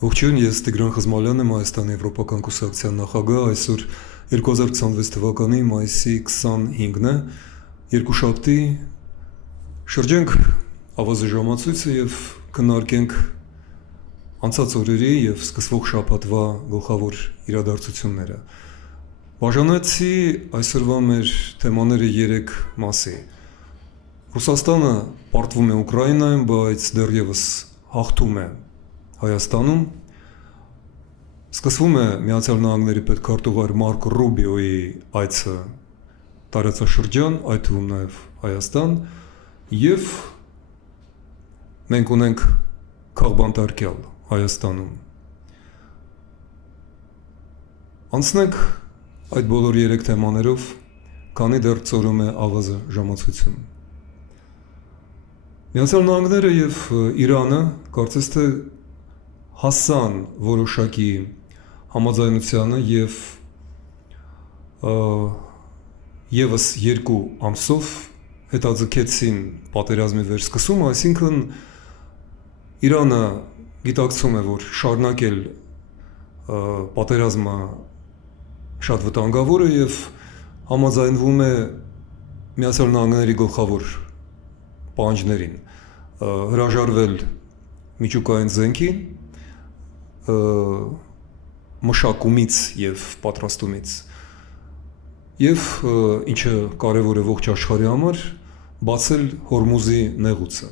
Ողջույն, ես Տիգրան Խզմալյանն եմ, Հայաստանի Եվրոպական կուսակցության նախագահ, այսօր 2026 թվականի մայիսի 25-ն է, երկուշաբթի, շրջենք ավազի ժամացույցը և քննարկենք անցած օրերի և սկսվող շաբաթվա գլխավոր իրադարձությունները։ Բաժանեցի այսօրվա մեր թեմաները 3 մասի։ Ռուսաստանը պարտվում է Ուկրաինայում, բայց դեռևս հաղթում է Հայաստանում։ Սկսվում է Միացյալ Նահանգների պետքարտուղար Մարկո Ռուբիոյի այցը տարածաշրջան, այդ թվում նաև Հայաստան, և մենք ունենք քաղբանտարկյալ Հայաստանում։ Անցնենք այդ բոլոր 3 թեմաներով, քանի դեռ ծորում է ավազը ժամացույցում։ Միացյալ Նահանգները և Իրանը կարծես թե հասան որոշակի համաձայնությանը և ևս 2 ամսով հետաձգեցին պատերազմի վերսկսումը, այսինքն Իրանը գիտակցում է, որ շարունակել պատերազմը շատ վտանգավոր է և համաձայնվում է Միացյալ Նահանգների գլխավոր պահանջներին հրաժարվել միջուկային զենքի մշակումից և պատրաստումից և ինչը կարևոր է ողջ աշխարհի համար, բացել Հորմուզի նեղուցը։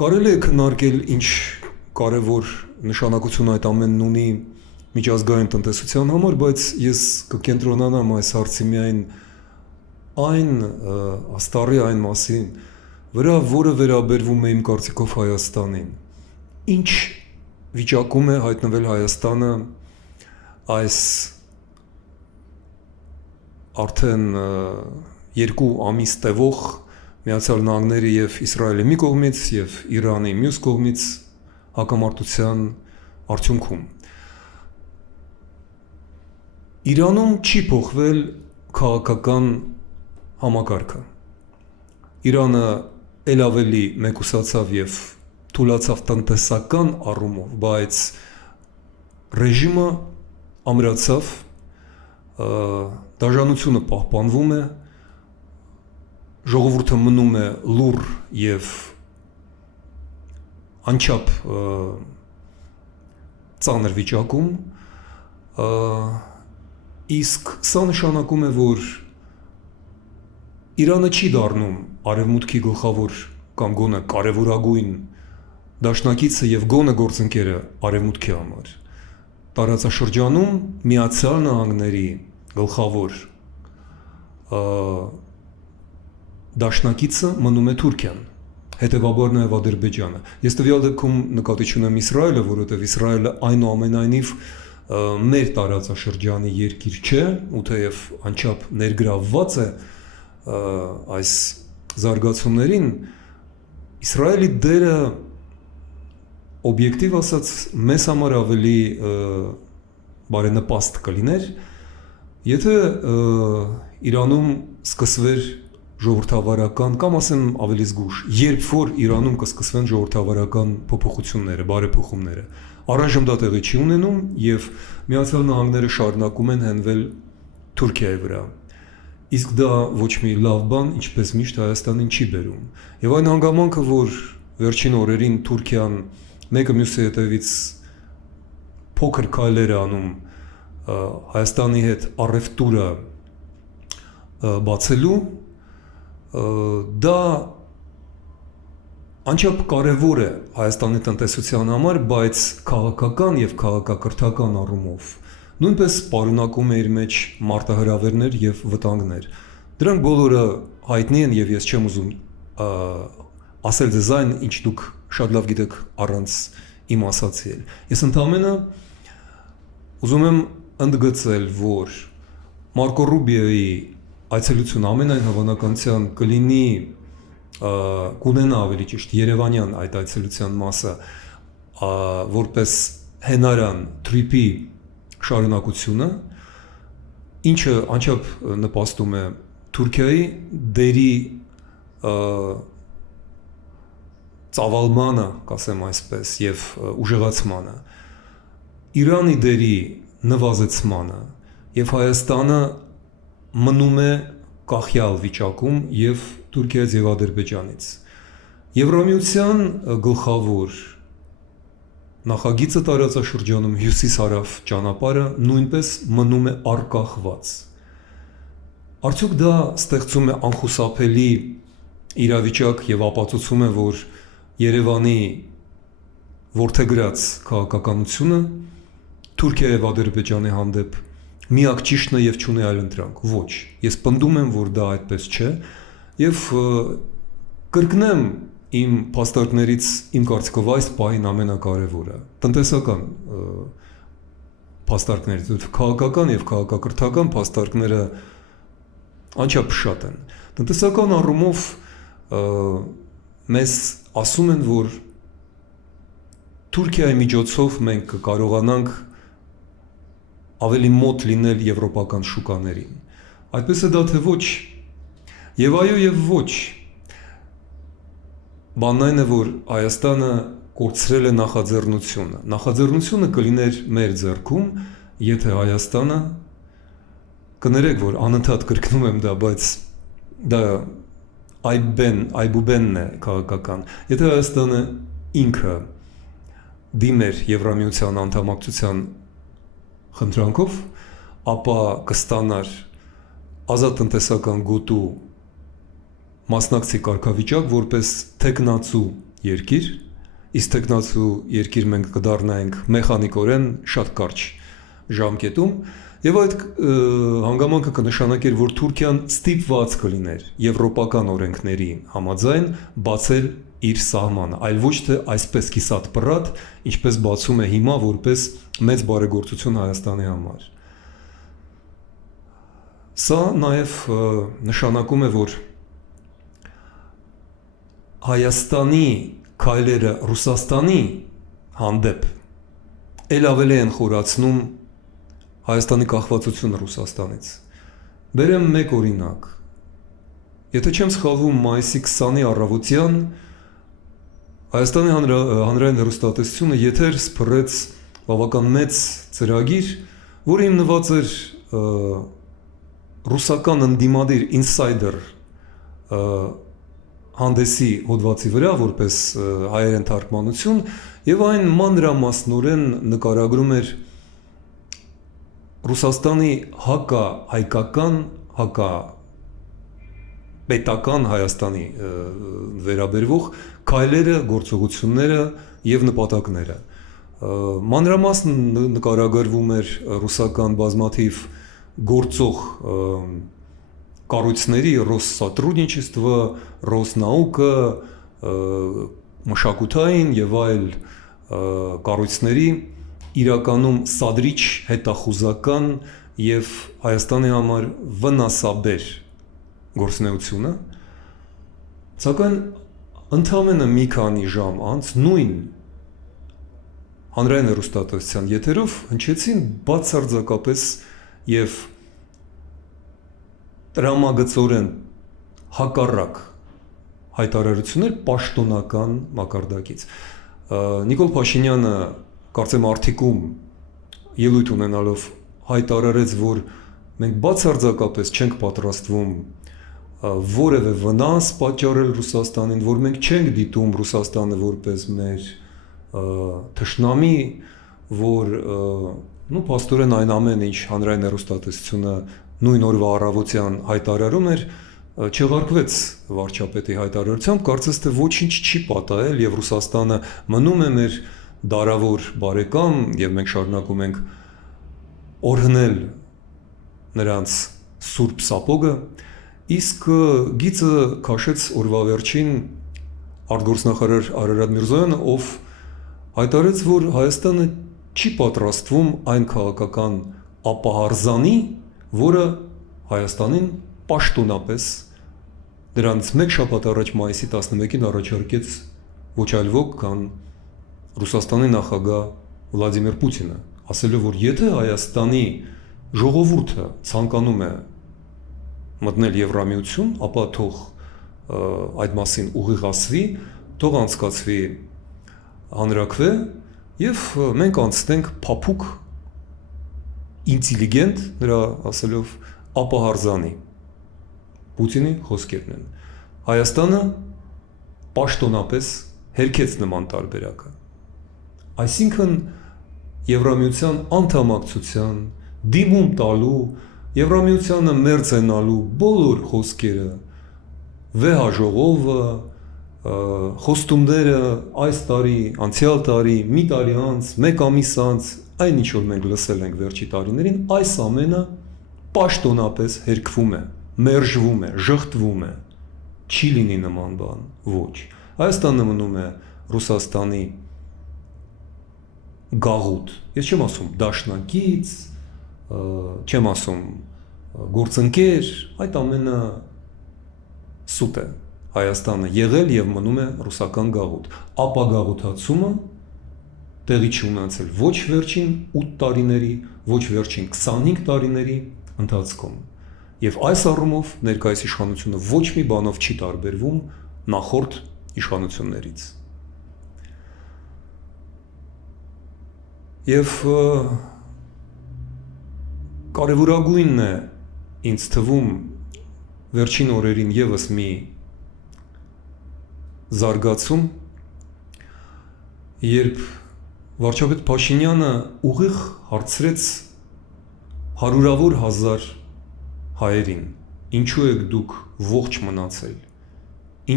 Կարելի է քննարկել ինչ կարևոր նշանակություն այդ ամենն ունի միջազգային տնտեսության համար, բայց ես կկենտրոնանամ այս հարցի միայն այն աստառի այն մասին վրա, որը վերաբերվում է իմ կարծիքով Հայաստանին։ Ինչ վիճակում է հայտնվել Հայաստանը այս արդեն 2 ամիս տևող Միացյալ Նահանգների և Իսրայելի մի կողմից և Իրանի մյուս կողմից հակամարտության արդյունքում։ Իրանում չի փոխվել քաղաքական համակարգը։ Իրանը էլ ավելի մեկուսացավ և թուլացավ տնտեսական առումով, բայց ռեժիմը ամրացավ, դաժանությունը պահպանվում է, ժողովուրդը մնում է լուռ և անչափ ծանր վիճակում, իսկ սա նշանակում է, որ Իրանը չի դառնում արևմուտքի գլխավոր կամ գոնե կարևորագույն դաշնակիցը և գոնե գործընկերը արևմուտքի համար։ Տարածաշրջանում Միացյալ Նահանգների գլխավոր դաշնակիցը մնում է Թուրքիան, հետևաբար նաև Ադրբեջանը։ Ես տվյալ դեպքում նկատի չունեմ Իսրայելը, որովհետև Իսրայելը այնուամենայնիվ մեր տարածաշրջանի երկիր չէ, ու թեև անչափ ներգրավված է այս զարգացումներին, Իսրայելի դերը օբյեկտիվ ասած մեզ համար ավելի բարենպաստ կլիներ, եթե Իրանում սկսվեր ժողովրդավարական կամ ասեմ ավելի զգույշ, երբ որ Իրանում կսկսվեն ժողովրդավարական փոփոխությունները, բարեփոխումները, առայժմ դա տեղի չի ունենում և Միացյալ Նահանգները շարունակում են հենվել Թուրքիայի վրա, իսկ դա ոչ մի լավ բան, ինչպես միշտ Հայաստանին չի բերում։ Եվ այն հանգամանքը, որ վերջին օրերին Թուրքիան մեկը մյուսի հետևից փոքր քայլեր է անում Հայաստանի հետ առևտուրը բացելու, դա անչափ կարևոր է Հայաստանի տնտեսության համար, բայց քաղաքական և քաղաքակրթական առումով նույնպես պարունակում է իր մեջ մարտահրավերներ և վտանգներ։ Դրանք բոլորը հայտնի են և ես չեմ ուզում ասել ձեզ այն, ինչ դուք շատ լավ գիտեք առանց իմ ասացի էլ։ Ես ընդամենը ուզում եմ ընդգծել, որ Մարկո Ռուբիոյի այցելությունը ամենայն հավանականության կունենա ավելի ճիշտ երևանյան այդ այցելության մասը որպես հենարան թրիփի շարունակությունը, ինչը անչափ նպաստում է Թուրքիայի դերի ծավալմանը, կասեմ այսպես, եւ ուժեղացմանը, Իրանի դերի նվազեցմանը եւ Հայաստանը մնում է կախյալ վիճակում եւ Թուրքիայից եւ Ադրբեջանից։ Եվրամիության գլխավոր նախագիծը տարածաշրջանում հյուսիս-հարավ ճանապարհը նույնպես մնում է արկախված։ Արդյոք դա ստեղծում է անխուսափելի իրավիճակ եւ ապացուցում է, որ Երևանի որդեգրած քաղաքականությունը Թուրքիա եւ Ադրբեջանի հանդեպ միակ ճիշտն է եւ չունի այլ ընտրանք։ Ոչ, ես պնդում եմ, որ դա այդպես չէ եւ կրկնեմ իմ փաստարկներից իմ կարծիքով այս պահին ամենակարևորը տնտեսական փաստարկներից, քաղաքական եւ քաղաքակրթական փաստարկները անչափ շատ են։ Տնտեսական առումով մեզ ասում են, որ Թուրքիայի միջոցով մենք կկարողանանք ավելի մոտ լինել եվրոպական շուկաներին։ Այդպես է դա թե ոչ։ Եվ այո եւ ոչ։ Բանն այն է, որ Հայաստանը կորցրել է նախաձեռնությունը։ Նախաձեռնությունը կլիներ մեր ձեռքում, եթե Հայաստանը, կներեք, որ անընդհատ կրկնում եմ դա, բայց դա այբուբենն է քաղաքական։ Եթե Հայաստանը ինքը դիմեր Եվրամիության անդամակցության խնդրանքով, ապա կստանար ազատ տնտեսական գոտու մասնակցի կարգավիճակ որպես թեկնածու երկիր, իսկ թեկնածու երկիր մենք կդառնայինք մեխանիկորեն շատ կարճ ժամկետում, եւ այդ հանգամանքը կնշանակեր, որ Թուրքիան ստիպված կլիներ եվրոպական օրենքների համաձայն բացել իր սահմանը, այլ ոչ թե այսպես կիսատ պռատ, ինչպես բացում է հիմա որպես մեծ բարեգործություն Հայաստանի համար։ Սա նաև նշանակում է, որ Հայաստանի քայլերը Ռուսաստանի հանդեպ ել ավելի են խորացնում Հայաստանի կախվածությունը Ռուսաստանից։ Բերեմ մեկ օրինակ։ Եթե չեմ սխալվում, մայիսի 20-ի առավոտյան Հայաստանի հանրային հեռուստատեսությունը եթեր սփռեց բավական մեծ ծրագիր, որը հիմնված էր ռուսական ընդդիմադիր ինսայդեր հանդեսի հոդվածի վրա, որպես հայերեն թարգմանություն, եւ այն մանրամասնորեն նկարագրում էր Ռուսաստանի հակահայկական, պետական Հայաստանի վերաբերվող քայլերը, գործողությունները եւ նպատակները։ Մանրամասն նկարագրվում էր ռուսական բազմաթիվ գործող կառույցների Ռոսսотрудничество, Ռոսնաուկա, մշակութային եւ այլ կառույցների իրականում սադրիչ հետախուզական եւ Հայաստանի համար վնասաբեր գործունեությունը, սակայն ընդամենը մի քանի ժամ անց նույն հանրային հեռուստատեսության եթերով հնչեցին բացարձակապես եւ տրամագծորեն հակառակ հայտարարություններ պաշտոնական մակարդակից։ Նիկոլ Փաշինյանը կարծեմ արդիկում ելույթ ունենալով հայտարարեց, որ մենք բացարձակապես չենք պատրաստվում որևէ վնաս պատճառել Ռուսաստանին, որ մենք չենք դիտում Ռուսաստանը որպես մեր թշնամի, որ փաստորեն այն ամեն ինչ հանրային հեռուստատեսությունը նույն օրվա առավոտյան հայտարարում էր, չեղարկվեց վարչապետի հայտարարությամբ, կարծես թե ոչինչ չի պատահել եւ Ռուսաստանը մնում է մեր դարավոր բարեկամ եւ մենք շարունակում ենք օրհնել նրանց սուրբ սապոգը, իսկ գիծը քաշեց օրվա վերջին արտգործնախարար Արարատ Միրզոյանը, ով հայտարարեց, որ Հայաստանը չի պատրաստվում այն քաղաքական ապահարզանի, որը Հայաստանին պաշտոնապես դրանց մեկ շաբաթ առաջ մայիսի 11-ին առաջարկեց ոչ այլ ոք, քան Ռուսաստանի նախագահ Վլադիմիր Պուտինը, ասելով, որ եթե Հայաստանի ժողովուրդը ցանկանում է մտնել Եվրամիություն, ապա թող այդ մասին ուղիղ ասվի, թող անցկացվի հանրաքվե եւ մենք անցնենք փափուկ ինտելիգենտ նրա ասելով ապահարզանի Պուտինի խոսքերն են Հայաստանը պաշտոնապես հերքեց նման տարբերակը այսինքն Եվրամիության անդամակցության դիմում տալու Եվրամիությանը մերձենալու բոլոր խոսքերը վեհաժողովը խոստումները այս տարի, անցյալ տարի, մի տարի անց, մեկ ամիս անց, այն ինչ որ մենք լսել ենք վերջի տարիներին, այս ամենը պաշտոնապես հերքվում է, մերժվում է, ժխտվում է, չի լինի նման բան, ոչ։ Հայաստանը մնում է Ռուսաստանի գաղութ, ես չեմ ասում դաշնակից, չեմ ասում գործընկեր, այդ ամենը սուտ է, Հայաստանը եղել և մնում է ռուսական գաղութ, ապագաղութացումը տեղի չի ունեցել ոչ վերջին 8 տարիների, ոչ վերջին 25 տարիների ընթացքում, և այս առումով ներկայիս իշխանությունը ոչ մի բանով չի տարբերվում նախորդ իշխանություններից։ Եվ կարևորագույնն է ինձ թվում վերջին օրերին ևս մի զարգացում, երբ վարչապետ Փաշինյանը ուղիղ հարցրեց հարյուրավոր հազար հայերին, ինչու եք դուք ողջ մնացել,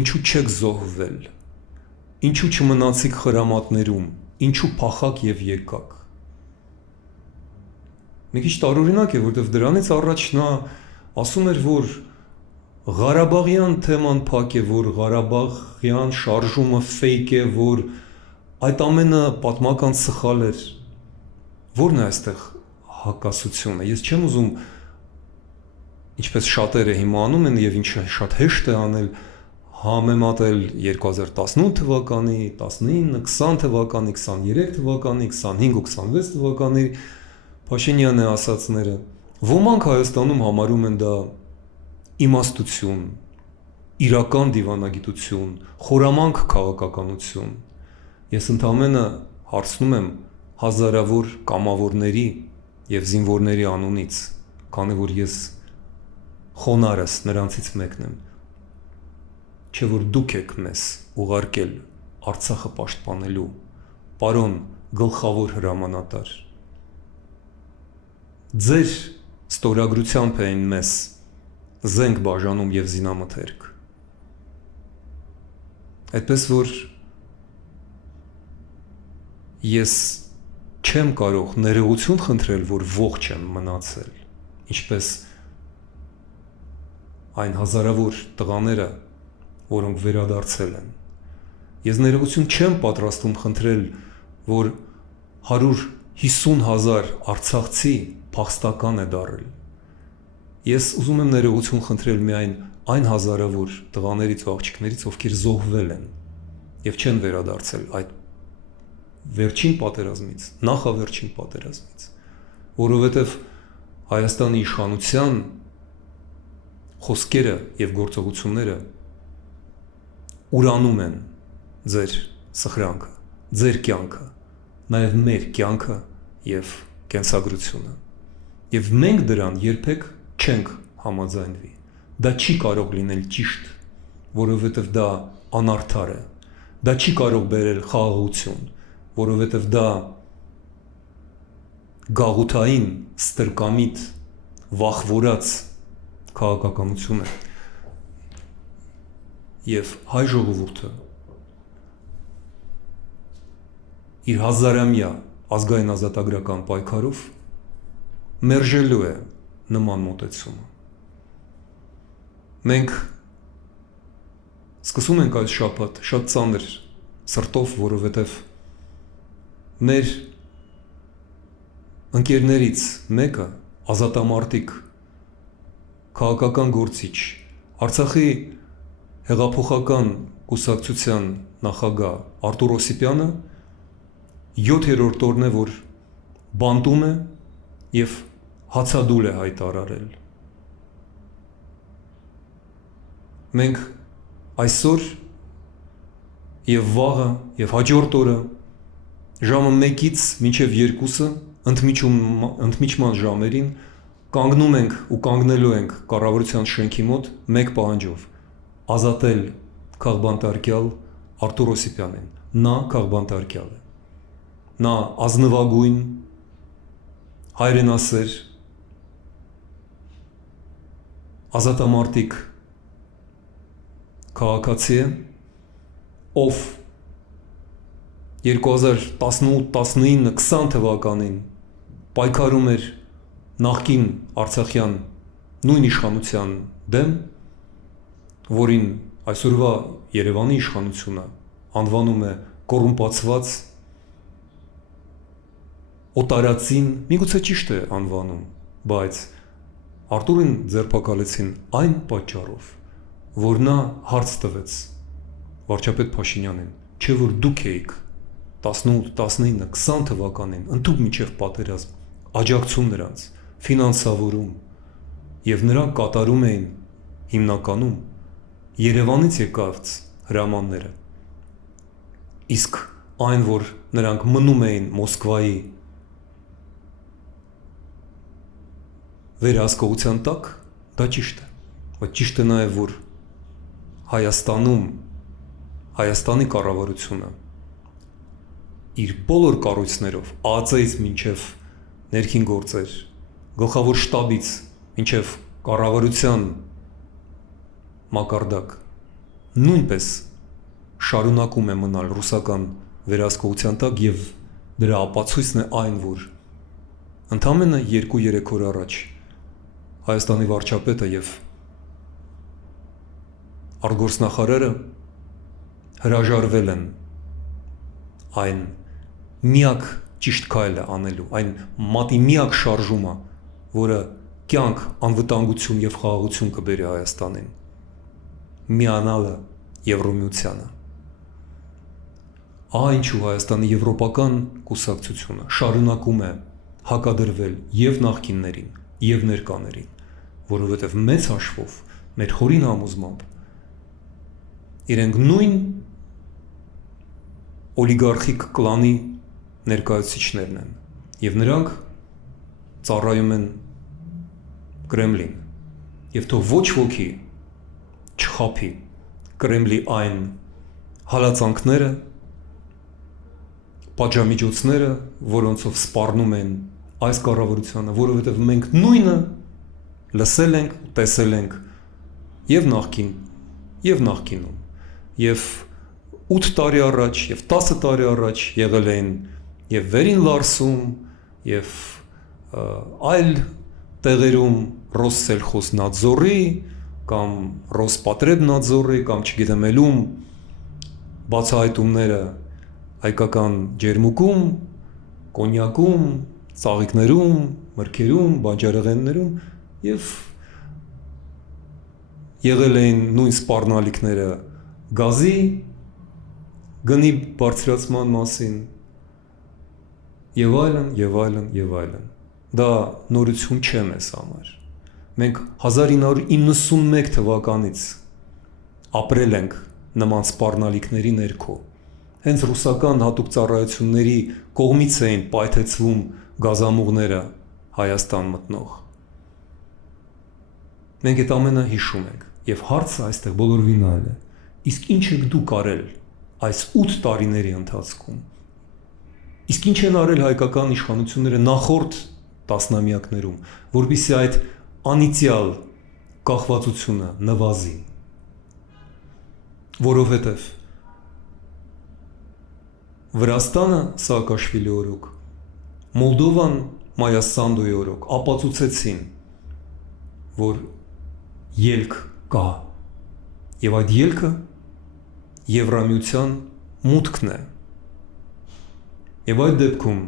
ինչու չեք զոհվել, ինչու չմնացիք խրամատներում, ինչու փախաք և եկաք։ Մի քիչ տարօրինակ է, որտեղ դրանից առաջ նա ասում էր, որ Ղարաբաղյան թեման փակ է, որ Ղարաբաղյան շարժումը ֆեյք է, որ այդ ամենը պատմական սխալ էր։ Որն է այստեղ հակասությունը։ Ես չեմ ուզում, ինչպես շատերը հիմա անում են եւ ինչը շատ հեշտ է անել, համեմատել 2018 թվականի, 19, 20 թվականի, 23 թվականի, 25 ու 26 թվականի Փաշինյանը ասածները։ Ոմանք Հայաստանում համարում են դա իմաստություն, իրական դիվանագիտություն, խորամանկ քաղաքականություն։ Ես ընդամենը հարցնում եմ հազարավոր կամավորների և զինվորների անունից, քանի որ ես խոնարհս նրանցից մեկն եմ, չէ որ դուք եք մեզ ուղարկել Արցախը պաշտպանելու, պարոն գլխավոր հրամանատար։ Ձեր ստորագրությամբ էին մեզ զենք բաժանում և զինամթերք։ Այդպես որ ես չեմ կարող ներողություն խնդրել, որ ողջ եմ մնացել, ինչպես այն հազարավոր տղաները, որոնք վերադարձել են։ Ես ներողություն չեմ պատրաստվում խնդրել, որ 150,000 արցախցի փախստական է դառել։ Ես ուզում եմ ներողություն խնդրել միայն այն հազարավոր տղաներից ու աղջիկներից, ովքեր զոհվել են և չեն վերադարձել այդ վերջին պատերազմից, նախավերջին պատերազմից, որովհետև Հայաստանի իշխանության խոսքերը և գործողությունները ուրանում են ձեր սխրանքը, ձեր կյանքը, նաև մեր կյանքը և կենսագրությունը։ Եվ մենք դրան երբեք չենք համաձայնվի։ Դա չի կարող լինել ճիշտ, որովհետև դա անարդար է։ Դա չի կարող բերել խաղաղություն, որովհետև դա գաղութային, ստրկամիտ, վախվորած քաղաքականություն է։ Եվ հայ ժողովուրդը իր հազարամյա ազգային ազատագրական պայքարով մերժելու է նման մոտեցումը։ Մենք սկսում ենք այս շաբաթ շատ ծանր սրտով, որովհետև մեր ընկերներից մեկը ազատամարտիկ քաղաքական գործիչ, Արցախի հեղափոխական կուսակցության նախագահ Արտուր Օսիպյանը 7-րդ օրն է, որ բանտում է և հացադուլ է հայտարարել։ Մենք այսօր եւ վաղը եւ հաջորդ օրը ժամը 1-ից մինչև 2-ը ընդմիջման ժամերին կանգնում ենք ու կանգնելու ենք կառավարության շենքի մոտ մեկ պահանջով ազատել քաղբանտարկյալ Արտուր Օսիպյանին։ Նա քաղբանտարկյալ է։ Նա ազնվագույն հայրենասեր ազատամարտիկ քաղաքացի է, ով 2018-19-20 թվականին պայքարում էր նախկին Արցախյան նույն իշխանության դեմ, որին այսօրվա Երևանի իշխանությունը անվանում է կոռումպացված օտարածին, միգուցե ճիշտ է անվանում, բայց Արտուրին ձերբակալեցին այն պատճառով, որ նա հարց տվեց վարչապետ Փաշինյանին, չէ որ դուք էիք 18-19-20 թվականին ընդդուք մինչև պատերազմ աջակցում նրանց, ֆինանսավորում եւ նրանք կատարում էին հիմնականում Երևանից եկած հրամանները, իսկ այն որ նրանք մնում էին Մոսկվայի վերահսկողության տակ, դա ճիշտ է, բայց ճիշտ է նաև որ Հայաստանում Հայաստանի կառավարությունը իր բոլոր կառույցներով ԱԱԾ-ից մինչև ներքին գործեր, գլխավոր շտաբից մինչև կառավարության մակարդակ նույնպես շարունակում է մնալ ռուսական վերահսկողության տակ եւ դրա ապացույցն է այն, որ ընդամենը 2-3 օր առաջ Հայաստանի վարչապետը եւ արտգործնախարարը հրաժարվել են այն միակ ճիշտ քայլը անելու, այն մատի միակ շարժումը, որը կյանք, անվտանգություն եւ խաղաղություն կբերի Հայաստանին, միանալը Եվրոմիությանը։ Ահա ինչու Հայաստանի եվրոպական կուսակցությունը շարունակում է հակադրվել եւ նախկիններին, եւ ներկաներին, որովհետեւ մեծ հաշվով, մեր խորին համոզմամբ իրենք նույն օլիգարխիկ կլանի ներկայացուցիչներն են եւ նրանք ծառայում են Կրեմլին եւ թող ոչ ոքի չխափի Կրեմլի այն հալածանքները, պատժամիջոցները, որոնցով սպառնում են այս կառավարությանը, որովհետև մենք նույնը լսել ենք, տեսել ենք եւ նախկին, եւ նախկինում, եւ 8 տարի առաջ, եւ 10 տարի առաջ եղել են եւ Վերին Լարսում, եւ այլ տեղերում Ռոսսելխոզնադզորի կամ Ռոսպատրեբնադզորի կամ չգիտեմ ելում բացահայտումները հայկական ջերմուկում, կոնյակում, ծաղիկներում, մրգերում, բանջարեղեններում եւ եղել են նույն սպառնալիքները գազի գնի բարձրացման մասին եւ այլն եւ այլն եւ այլն։ Դա նորություն չէ մեզ համար։ Մենք 1991 թվականից ապրել ենք նման սպառնալիքների ներքո։ Հենց ռուսական հատուկ ծառայությունների կողմից էին պայթեցվում գազամուղները Հայաստան մտնող։ Մենք այդ ամենը հիշում ենք եւ հարցը այստեղ բոլորովին այլ է։ Իսկ ինչ եք դուք արել այս 8 տարիների ընթացքում։ Իսկ ինչ են արել հայկական իշխանությունները նախորդ տասնամյակներում, որպեսզի այդ անիցիալ կախվածությունը նվազի։ Որովհետև Վրաստանը Սաակաշվիլի օրոք, Մոլդովան Մայա Սանդոյի օրոք ապացուցեցին, որ ելք կա, եւ այդ ելքը Եվրամիության մուտքն է, եւ այդ դեպքում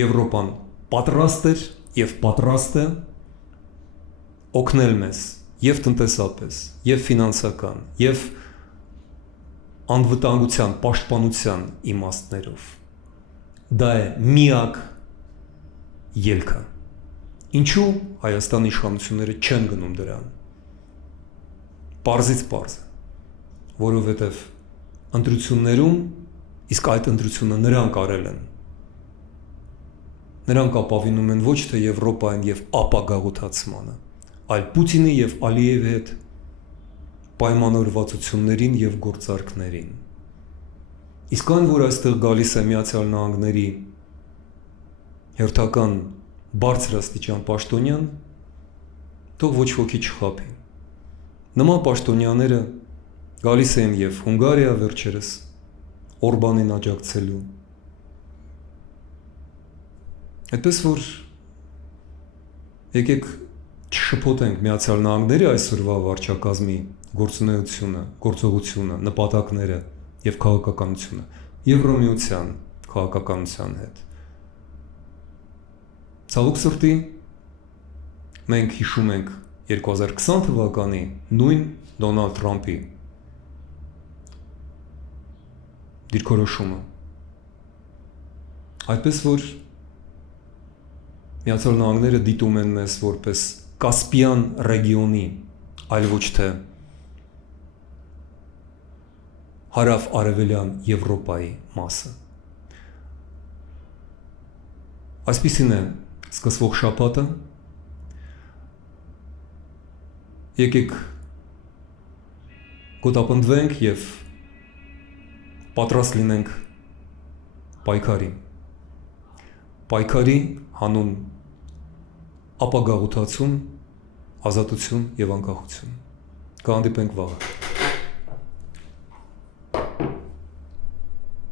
Եվրոպան պատրաստ էր եւ պատրաստ է օգնել մեզ եւ տնտեսապես, եւ ֆինանսական, եւ անվտանգության, պաշտպանության իմաստներով։ Դա է միակ ելքը։ Ինչու Հայաստանի իշխանությունները չեն գնում դրան։ Պարզից պարզ, որովհետև ընտրություններում, իսկ այդ ընտրությունը նրանք արել են։ Նրանք ապավինում են ոչ թե Եվրոպային եւ ապագաղութացմանը, այլ Պուտինի եւ Ալիևի հետ պայմանավորվածություններին եւ գործարքներին։ Իսկ այն, որ այստեղ գալիս է Միացյալ Նահանգների հերթական բարձրաստիճան պաշտոնյան, թող ոչ ոքի չխաբի։ Նման պաշտոնյաները գալիս են եւ Հունգարիա վերջերս Օրբանին աջակցելու։ Այդպես որ եկեք չշփոթենք Միացյալ Նահանգների այսօրվա վարչակազմի գործողությունը, նպատակները եւ քաղաքականությունը Եվրոմիության քաղաքականության հետ։ Ցավոք սրտի մենք հիշում ենք 2020 թվականի նույն Դոնալդ Թրամփի դիրքորոշումը։ Այդպես որ Միացյալ Նահանգները դիտում են մեզ որպես Կասպիան ռեգիոնի, այլ ոչ թե հարավ-արևելյան Եվրոպայի մասը։ Այսպիսին է սկսվող շաբաթը։ Եկեք գոտապնդվենք եւ պատրաստ լինենք պայքարի հանուն ապագաղութացում, ազատություն եւ անկախություն։ Կհանդիպենք վաղը։